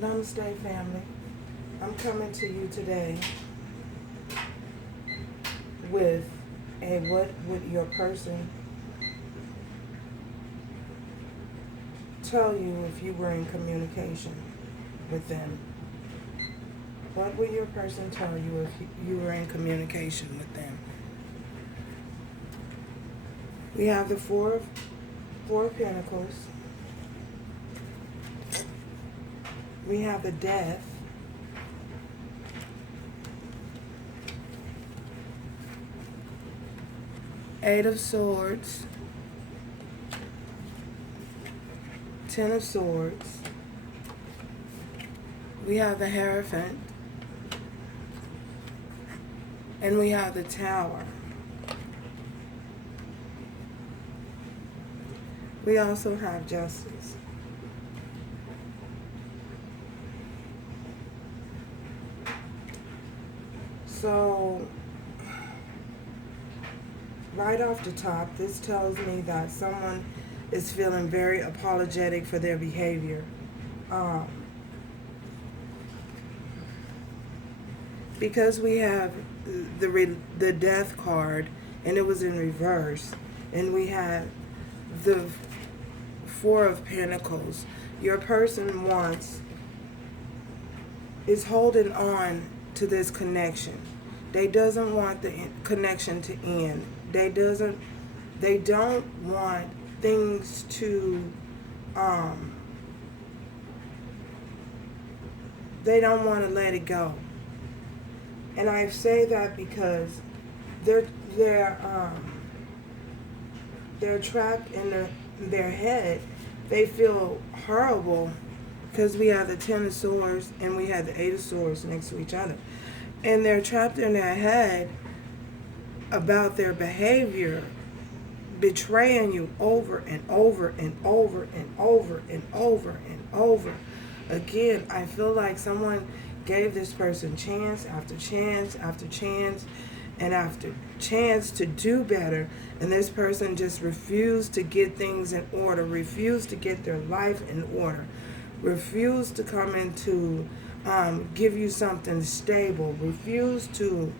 Namaste, family. I'm coming to you today with a what would your person tell you if you were in communication with them? What would your person tell you if you were in communication with them? We have the four of Pentacles. We have the Death. Eight of Swords. Ten of Swords. We have the Hierophant. And we have the Tower. We also have Justice. So, right off the top, this tells me that someone is feeling very apologetic for their behavior. Because we have the Death card, and it was in reverse, and we had the Four of Pentacles. Your person is holding on to this connection. They doesn't want the connection to end. They don't want things to they don't want to let it go. And I say that because they're trapped in their head. They feel horrible because we have the Ten of Swords and we have the Eight of Swords next to each other. And they're trapped in their head about their behavior, betraying you over and over and over and over and over and over. Again, I feel like someone gave this person chance after chance after chance and after chance to do better, and this person just refused to get things in order, refused to get their life in order, refused to come into give you something stable, refused to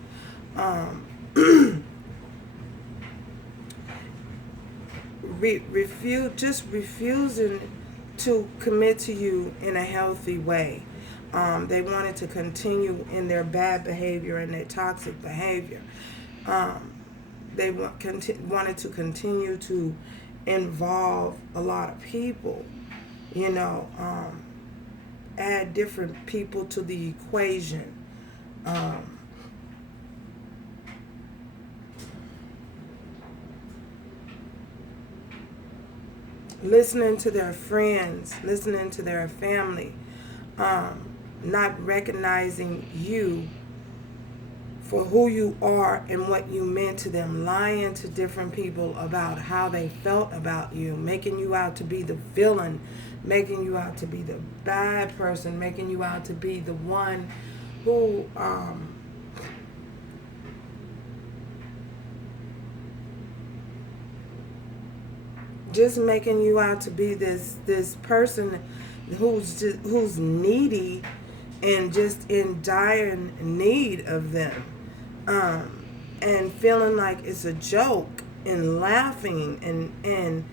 refusing to commit to you in a healthy way. They wanted to continue in their bad behavior and their toxic behavior. They wanted to continue to involve a lot of people, add different people to the equation. Listening to their friends, listening to their family, not recognizing you for who you are and what you meant to them, lying to different people about how they felt about you, making you out to be the villain, making you out to be the bad person, making you out to be the one who just making you out to be this person who's needy and just in dire need of them, and feeling like it's a joke and laughing and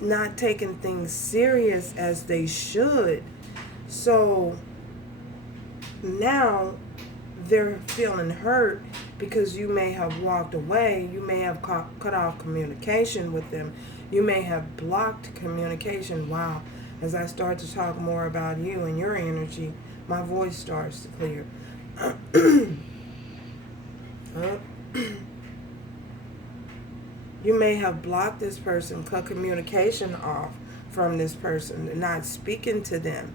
not taking things serious as they should. So now they're feeling hurt because you may have walked away, you may have cut off communication with them, you may have blocked communication. Wow, as I start to talk more about you and your energy, my voice starts to clear. You may have blocked this person, cut communication off from this person, not speaking to them.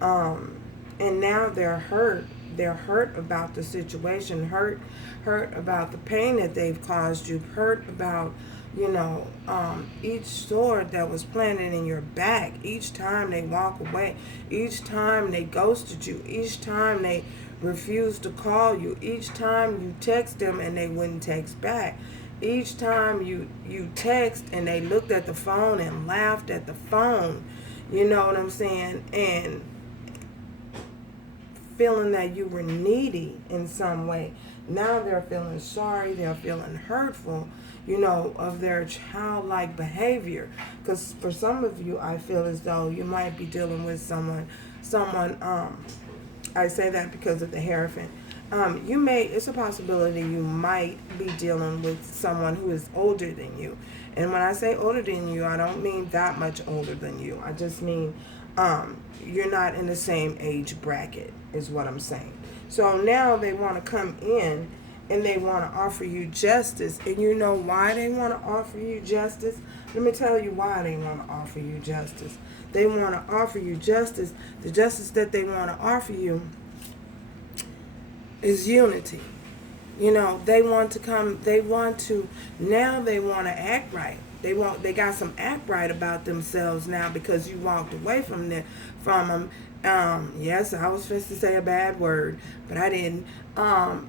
And now they're hurt. They're hurt about the situation, hurt about the pain that they've caused you, hurt about, each sword that was planted in your back, each time they walk away, each time they ghosted you, each time they refused to call you, each time you text them and they wouldn't text back, each time you text and they looked at the phone and laughed at the phone, you know what I'm saying? And feeling that you were needy in some way. Now they're feeling sorry, they're feeling hurtful, of their childlike behavior. Because for some of you, I feel as though you might be dealing with someone, I say that because of the Hierophant. It's a possibility you might be dealing with someone who is older than you. And when I say older than you, I don't mean that much older than you. I just mean you're not in the same age bracket, is what I'm saying. So now they want to come in and they want to offer you justice. And you know why they want to offer you justice? Let me tell you why they want to offer you justice. They want to offer you justice. The justice that they want to offer you is unity. They want to act right. They got some act right about themselves now because you walked away from them. Yes, I was supposed to say a bad word, but I didn't.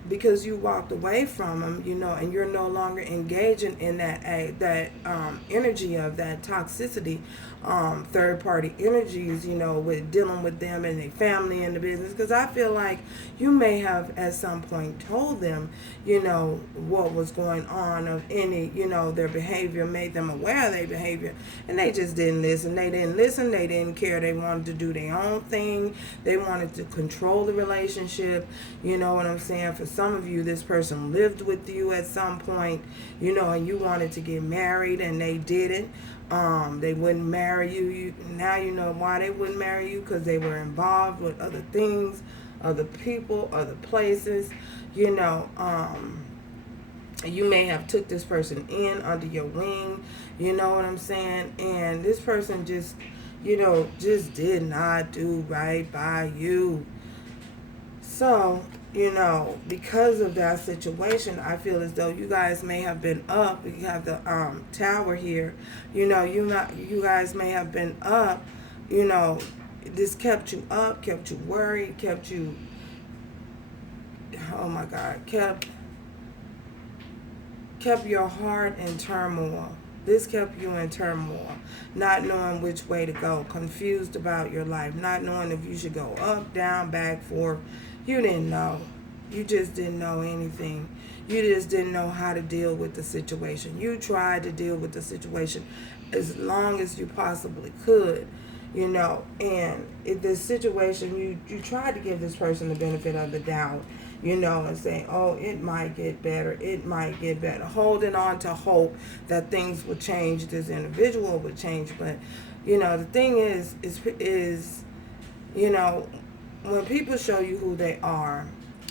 Because you walked away from them, and you're no longer engaging in that energy of that toxicity, third party energies, with dealing with them and their family and the business. Because I feel like you may have at some point told them, what was going on of any, their behavior, made them aware of their behavior, and they just didn't listen. They didn't care. They wanted to do their own thing. They wanted to control the relationship. You know what I'm saying? For some of you, this person lived with you at some point, and you wanted to get married and they didn't. They wouldn't marry you. Now you know why they wouldn't marry you, because they were involved with other things, other people, other places. You may have took this person in under your wing, you know what I'm saying? And this person just did not do right by you. So, because of that situation, I feel as though you guys may have been up. You have the tower here. You guys may have been up. This kept you up, kept you worried, kept you, oh my God, kept your heart in turmoil. This kept you in turmoil, not knowing which way to go, confused about your life, not knowing if you should go up, down, back, forth. You didn't know. You just didn't know anything. You just didn't know how to deal with the situation. You tried to deal with the situation as long as you possibly could, and in this situation, you tried to give this person the benefit of the doubt, and saying, oh, it might get better, holding on to hope that things will change, this individual will change. But, the thing is, when people show you who they are,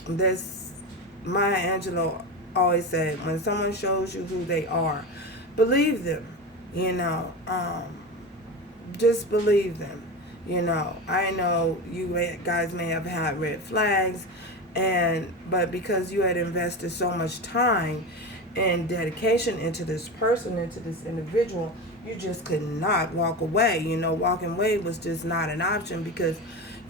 Maya Angelou always said, when someone shows you who they are, believe them, just believe them. I know you guys may have had red flags, but because you had invested so much time and dedication into this person, into this individual, you just could not walk away. Walking away was just not an option, because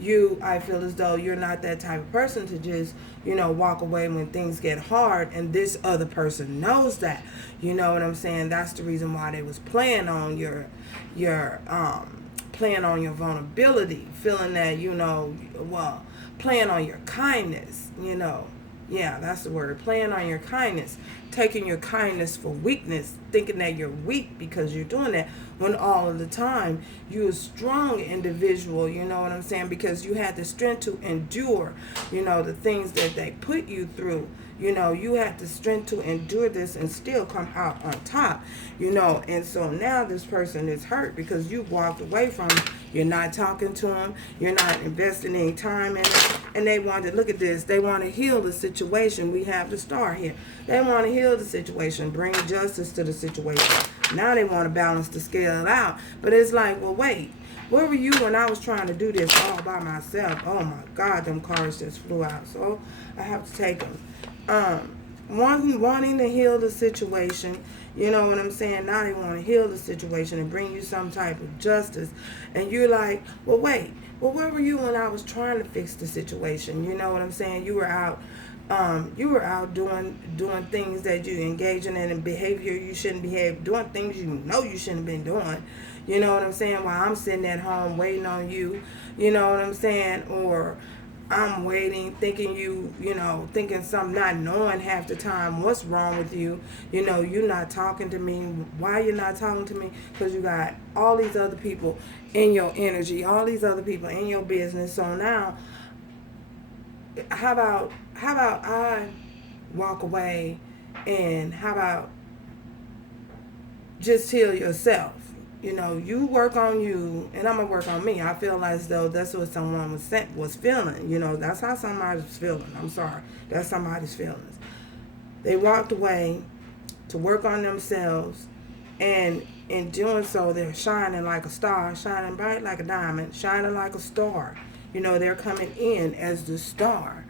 I feel as though you're not that type of person to just, walk away when things get hard, and this other person knows that. You know what I'm saying? That's the reason why they was playing on your vulnerability, feeling that, playing on your kindness, Yeah, that's the word. Playing on your kindness. Taking your kindness for weakness. Thinking that you're weak because you're doing that. When all of the time, you're a strong individual, you know what I'm saying? Because you had the strength to endure, the things that they put you through. You had the strength to endure this and still come out on top, And so now this person is hurt because you walked away from him. You're not talking to him. You're not investing any time in it. And they want to, look at this, they want to heal the situation. We have the star here. They want to heal the situation, bring justice to the situation. Now they want to balance the scale out. But it's like, well, wait. Where were you when I was trying to do this all by myself? Oh, my God, them cards just flew out. So I have to take them. Wanting to heal the situation, you know what I'm saying? Now they want to heal the situation and bring you some type of justice. And you're like, well, wait. Well, where were you when I was trying to fix the situation? You know what I'm saying? You were out doing things that you engaging in behavior you shouldn't behave, doing things you shouldn't have been doing. You know what I'm saying? While I'm sitting at home waiting on you, you know what I'm saying? Or I'm waiting, thinking thinking something, not knowing half the time what's wrong with you. You're not talking to me. Why you're not talking to me? Because you got all these other people in your energy, all these other people in your business. So now, how about I walk away, and how about just heal yourself? You work on you, and I'm gonna work on me. I feel as though that's what someone was feeling. That's how somebody's feeling. I'm sorry, that's somebody's feelings. They walked away to work on themselves, and in doing so, they're shining like a star, shining bright like a diamond, shining like a star. They're coming in as the star.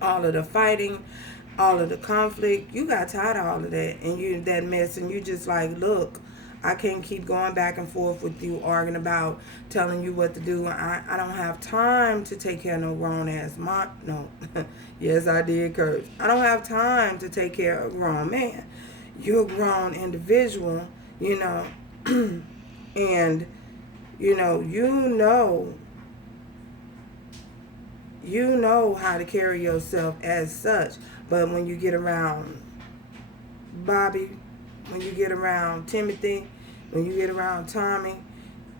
All of the fighting, all of the conflict, you got tired of all of that, and that mess, and you just like, look, I can't keep going back and forth with you, arguing about, telling you what to do. I don't have time to take care of no grown ass mom. No, yes, I did curse. I don't have time to take care of a grown man. You're a grown individual, and you know how to carry yourself as such. But when you get around Bobby, when you get around Timothy, when you get around Tommy,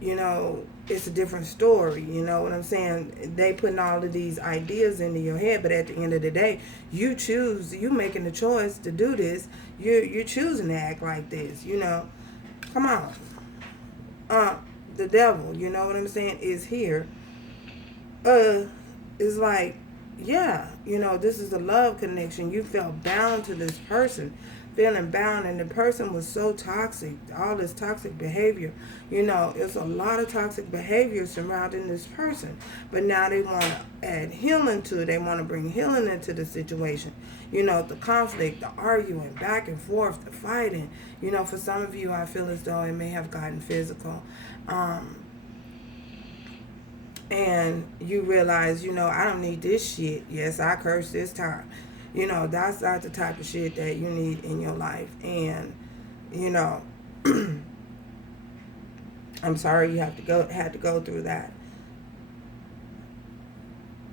it's a different story. You know what I'm saying? They putting all of these ideas into your head, but at the end of the day, you making the choice to do this. You're choosing to act like this. Come on. The devil, you know what I'm saying, is here. It's like, yeah, this is a love connection. You felt bound to this person, feeling bound, and the person was so toxic, all this toxic behavior. It's a lot of toxic behavior surrounding this person. But now they want to add healing to it. They want to bring healing into the situation. The conflict, the arguing, back and forth, the fighting. For some of you, I feel as though it may have gotten physical. And you realize, I don't need this shit. Yes, I cursed this time. That's not the type of shit that you need in your life. And, I'm sorry you had to go through that.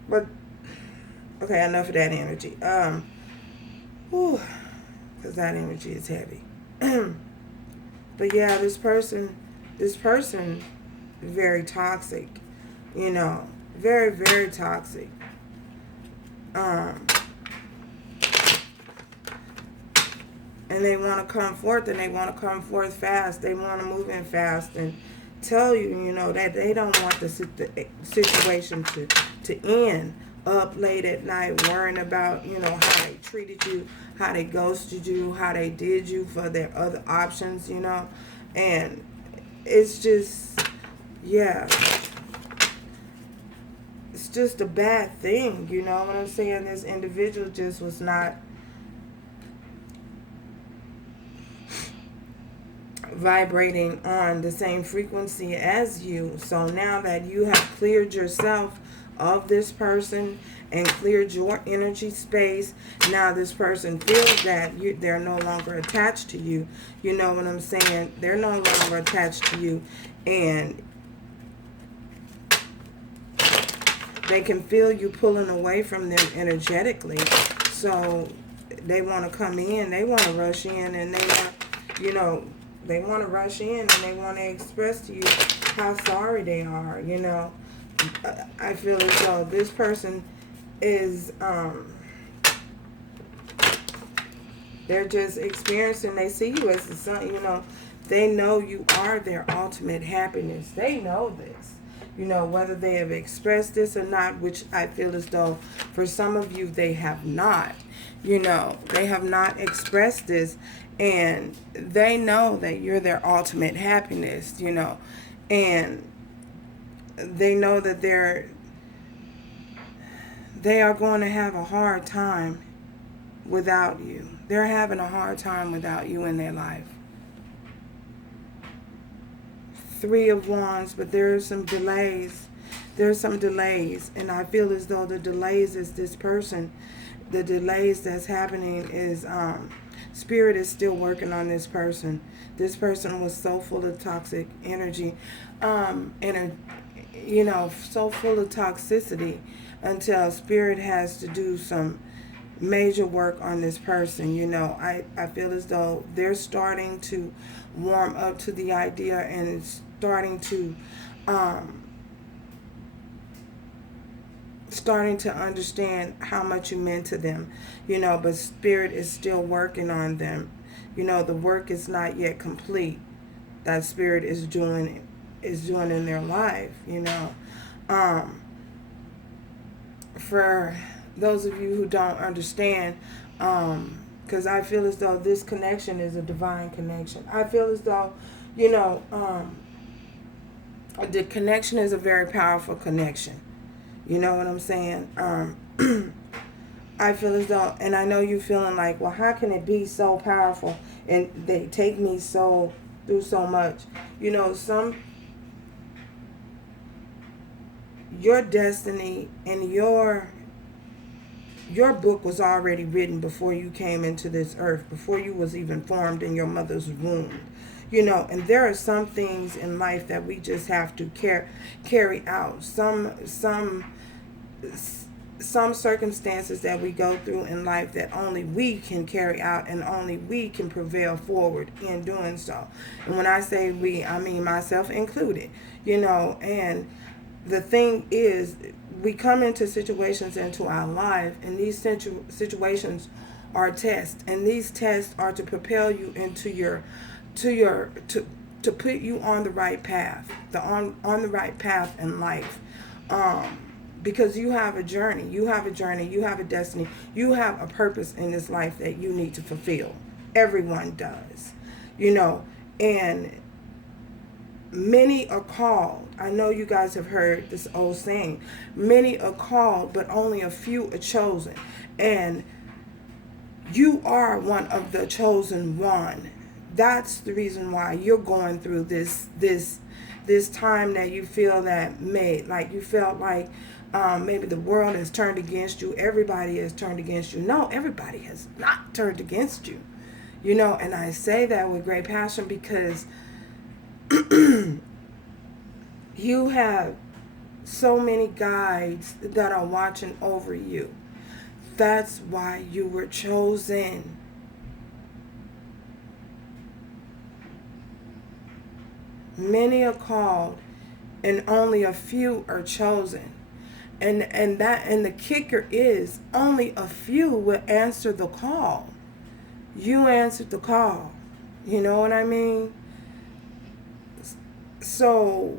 But, okay, enough of that energy. Because that energy is heavy. But yeah, this person is very toxic. Very, very toxic. And they want to come forth, and they want to come forth fast. They want to move in fast and tell you, that they don't want the situation to end up late at night worrying about, how they treated you, how they ghosted you, how they did you for their other options, And it's just, yeah. It's just a bad thing, you know what I'm saying? This individual just was not vibrating on the same frequency as you. So now that you have cleared yourself of this person and cleared your energy space, now this person feels that they're no longer attached to you. You know what I'm saying? They're no longer attached to you, and they can feel you pulling away from them energetically. So they want to come in, they want to rush in, and they want, they want to rush in, and they want to express to you how sorry they are. I feel as though this person is, they're just experiencing, they see you as the sun, they know you are their ultimate happiness. They know this. Whether they have expressed this or not, which I feel as though for some of you, they have not. They have not expressed this, and they know that you're their ultimate happiness, and they know that they are going to have a hard time without you. They're having a hard time without you in their life. 3 of Wands, but there are some delays. There's some delays, and I feel as though the delays is this person. The delays that's happening is Spirit is still working on this person. This person was so full of toxic energy, so full of toxicity until spirit has to do some major work on this person. I feel as though they're starting to warm up to the idea and um, starting to understand how much you meant to them, but spirit is still working on them. The work is not yet complete that spirit is doing in their life. Um, for those of you who don't understand, because I feel as though this connection is a divine connection. I feel as though, the connection is a very powerful connection. You know what I'm saying? I feel as though, and I know you feeling like, well, how can it be so powerful and they take me through so much? Your destiny and your book was already written before you came into this earth, before you was even formed in your mother's womb. And there are some things in life that we just have to carry out. Some circumstances that we go through in life that only we can carry out and only we can prevail forward in doing so. And when I say we, I mean myself included. And the thing is, we come into situations into our life, and these situations are tests, and these tests are to propel you into to put you on the right path, on the right path in life. Because you have a journey, you have a destiny, you have a purpose in this life that you need to fulfill. Everyone does, and many are called. I know you guys have heard this old saying, many are called, but only a few are chosen. And you are one of the chosen one. That's the reason why you're going through this time that you feel you felt like maybe the world has turned against you. Everybody has turned against you. No, everybody has not turned against you. And I say that with great passion because you have so many guides that are watching over you. That's why you were chosen. Many are called and only a few are chosen. And the kicker is only a few will answer the call. You answered the call. You know what I mean? So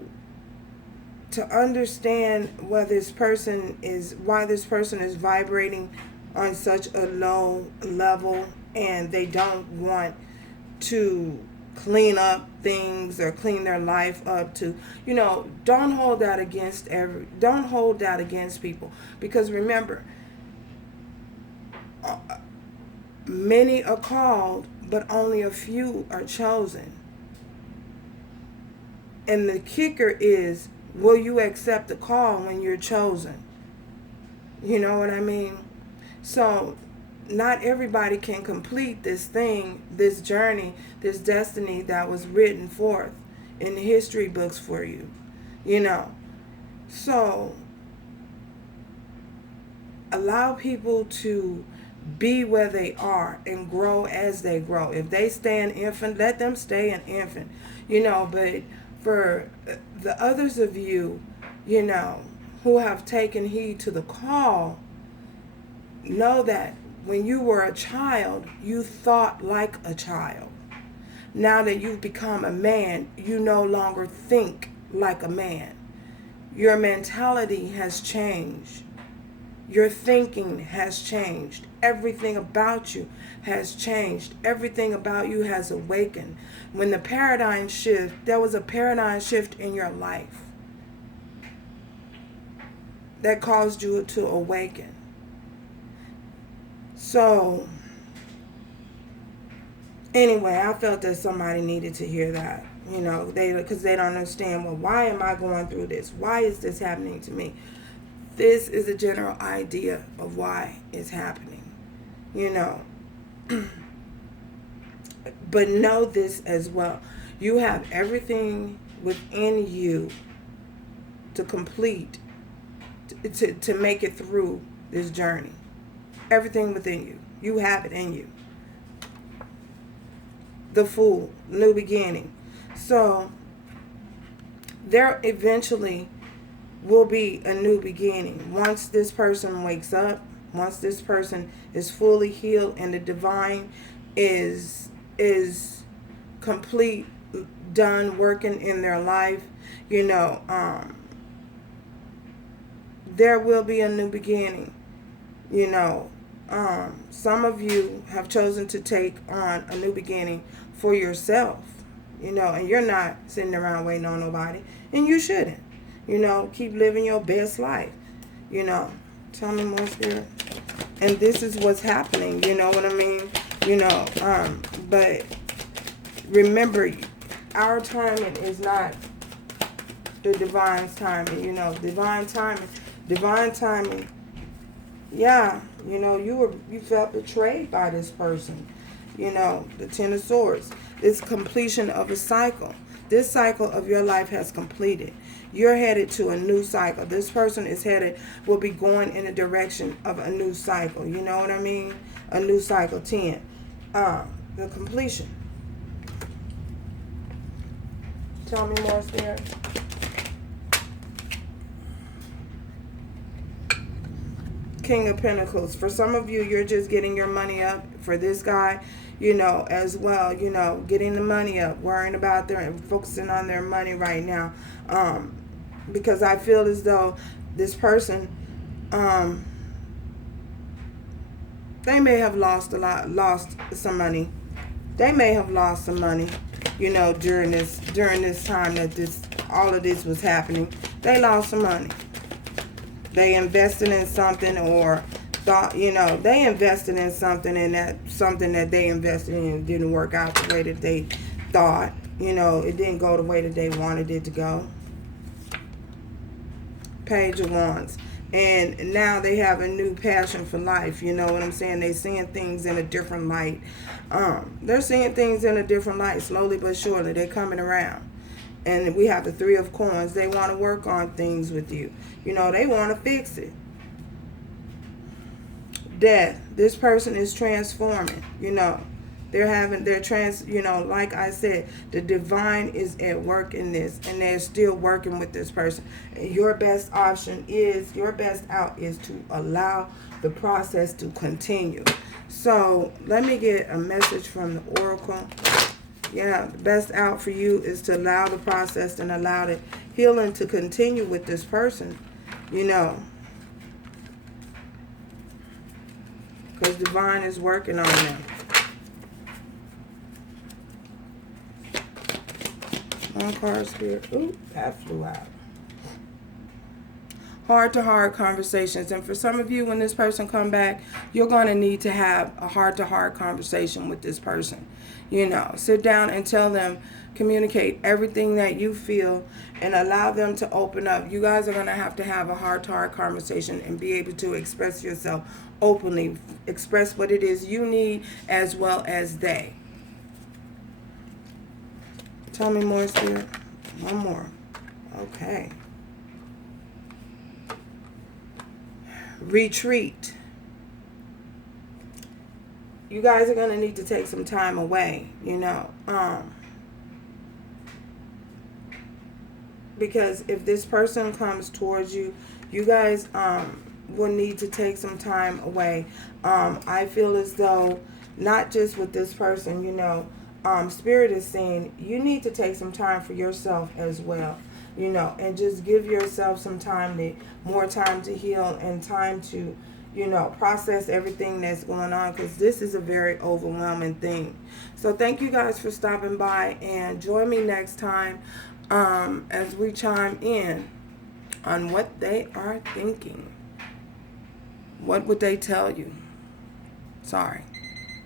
to understand why this person is vibrating on such a low level and they don't want to clean up things or clean their life up, don't hold that against people, because remember, many are called but only a few are chosen. And the kicker is, will you accept the call when you're chosen? You know what I mean? So not everybody can complete this journey, this destiny that was written forth in the history books for you. So allow people to be where they are and grow as they grow. If they stay an infant, let them stay an infant. But for the others of you, who have taken heed to the call, know that when you were a child, you thought like a child. Now that you've become a man, you no longer think like a man. Your mentality has changed. Your thinking has changed. Everything about you has changed. Everything about you has awakened. When the paradigm shift, there was a paradigm shift in your life that caused you to awaken. So, anyway, I felt that somebody needed to hear that, because they don't understand, well, why am I going through this? Why is this happening to me? This is a general idea of why it's happening, But know this as well. You have everything within you to complete, to make it through this journey. Everything within you. You have it in you. The Fool, new beginning. So there eventually will be a new beginning. Once this person wakes up, once this person is fully healed and the divine is complete, done working in their life, there will be a new beginning. Some of you have chosen to take on a new beginning for yourself, and you're not sitting around waiting on nobody, and you shouldn't. Keep living your best life. Tell me more, Spirit. And this is what's happening, you know what I mean? But remember, our timing is not the divine's timing, divine timing. Yeah, you felt betrayed by this person. The Ten of Swords. It's completion of a cycle. This cycle of your life has completed. You're headed to a new cycle. This person will be going in the direction of a new cycle. You know what I mean? A new cycle. 10. The completion. Tell me more, Spirit. King of Pentacles. For some of you, you're just getting your money up. For this guy, as well, getting the money up, worrying about and focusing on their money right now. Because I feel as though this person, they may have lost some money. They may have lost some money, during this time that all of this was happening. They lost some money. They invested in something, or thought, they invested in something, and that something that they invested in didn't work out the way that they thought. It didn't go the way that they wanted it to go. Page of Wands. And now they have a new passion for life. You know what I'm saying? They're seeing things in a different light. They're seeing things in a different light, slowly but surely. They're coming around. And we have the Three of Coins. They want to work on things with you. They want to fix it. Death. This person is transforming. Like I said, the divine is at work in this, and they're still working with this person. Your best out is to allow the process to continue. So let me get a message from the Oracle. Yeah, the best out for you is to allow the process and allow the healing to continue with this person, because divine is working on them. One card, Spirit. Ooh, that flew out. Heart-to-heart conversations. And for some of you, when this person come back, you're going to need to have a heart-to-heart conversation with this person. Sit down and tell them, communicate everything that you feel, and allow them to open up. You guys are going to have a heart-to-heart conversation and be able to express yourself openly. Express what it is you need as well as they. Tell me more, Spirit. One more. Okay. Retreat. You guys are going to need to take some time away, because if this person comes towards you, you guys will need to take some time away. I feel as though, not just with this person, Spirit is saying you need to take some time for yourself as well, and just give yourself some time, more time to heal and time to, process everything that's going on, because this is a very overwhelming thing. So thank you guys for stopping by, and join me next time as we chime in on what they are thinking. What would they tell you? Sorry.